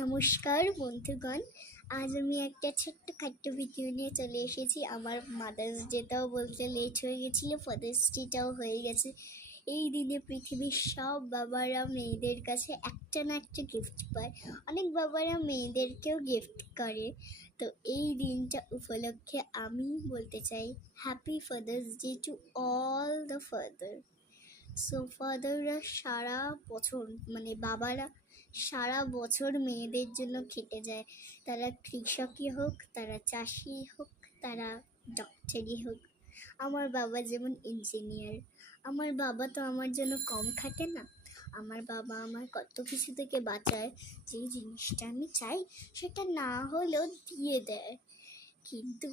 নমস্কার বন্ধুগণ, আজ আমি একটা ছোট্টখাট্ট ভিডিও নিয়ে চলে এসেছি। আমার মাদার্স ডেটাও বলতে লেট হয়ে গেছিলো, ফাদার্স ডেটাও হয়ে গেছে। এই দিনে পৃথিবীর সব বাবারা মেয়েদের কাছে একটা না একটা গিফট পায়। অনেক বাবারা মেয়েদেরকেও গিফট করে। তো এই দিনটা উপলক্ষে আমি বলতে চাই happy Father's Day to all the father. So ফাদাররা সারা বছর বাবারা সারা বছর মেয়েদের জন্য খেটে যায়। তারা কৃষকই হোক, তারা চাষি হোক, তারা ডক্টরই হোক। আমার বাবা যেমন ইঞ্জিনিয়ার, আমার বাবা তো আমার জন্য কম খাটে না। আমার বাবা আমার কত কিছু থেকে বাঁচায়। যে জিনিসটা আমি চাই সেটা না হলেও দিয়ে দেয়। কিন্তু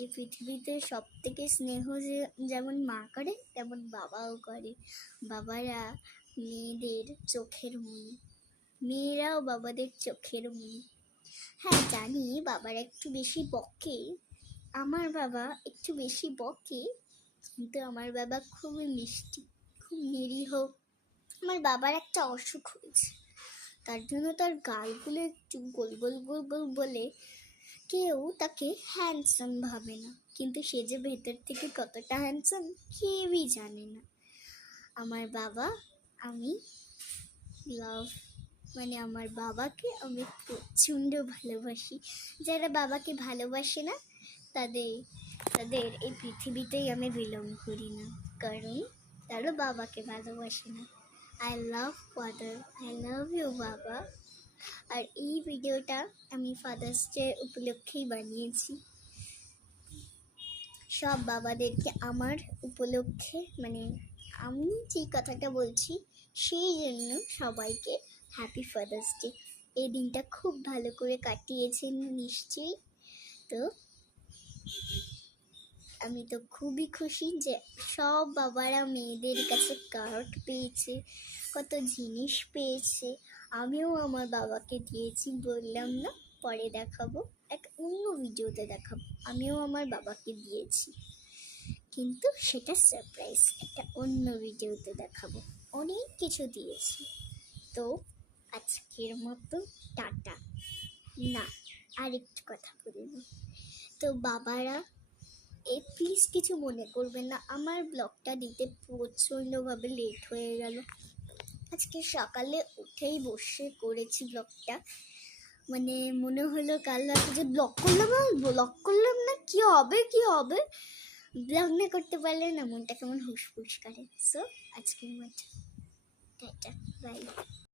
এই পৃথিবীতে সব থেকে স্নেহ যেমন মা করে তেমন বাবাও করে। বাবারা মেয়েদের চোখের মনি, মেয়েরাও বাবাদের চোখের মনি। হ্যাঁ জানি বাবারা একটু বেশি বকে, আমার বাবা একটু বেশি বকে, কিন্তু আমার বাবা খুবই মিষ্টি, খুব নিরীহ। আমার বাবার একটা অসুখ হয়েছে, তার জন্য তার গালগুলো একটু গোল গোল গোল গোল বলে কেউ তাকে হ্যান্ডসাম ভাবে না, কিন্তু সে যে ভেতর থেকে কতটা হ্যান্ডসাম কেউই জানে না। আমার বাবা আমি আমার বাবাকে আমি প্রচণ্ড ভালোবাসি। যারা বাবাকে ভালোবাসে না তাদের এই পৃথিবীতেই আমি বিলং করি না, কারণ তারা বাবাকে ভালোবাসে না। I love father, I love you বাবা। আর এই ভিডিওটা আমি ফাদার্স ডে উপলক্ষেই বানিয়েছি। সব বাবাদেরকে আমার উপলক্ষে আমি যে কথাটা বলছি সেই জন্য সবাইকে হ্যাপি ফাদার্স ডে। এই দিনটা খুব ভালো করে কাটিয়েছেন নিশ্চয়ই। তো আমি তো খুবই খুশি যে সব বাবারা মেয়েদের কাছে কার্ড পেয়েছে, কত জিনিস পেয়েছে। আমিও আমার বাবাকে দিয়েছি, বললাম না, পরে দেখাবো, এক অন্য ভিডিওতে দেখাবো। আমিও আমার বাবাকে দিয়েছি, কিন্তু সেটা সারপ্রাইজ, একটা অন্য ভিডিওতে দেখাবো। অনেক কিছু দিয়েছি। তো আজকের মতো টাটা। না, আরেকটু কথা বলবো। তো বাবারা প্লিজ কিছু মনে করবেন না, আমার ব্লগটা দিতে প্রচণ্ডভাবে লেট হয়ে গেল। আজকে সকালে উঠেই বসে করেছি ব্লগটা, মনে হলো কাল রাতে যে ব্লগ করলাম না, কি হবে ব্লগ না করতে পারলে না মনটা কেমন হুসফুস করে। সো আজকের মতো টাটা, বাই।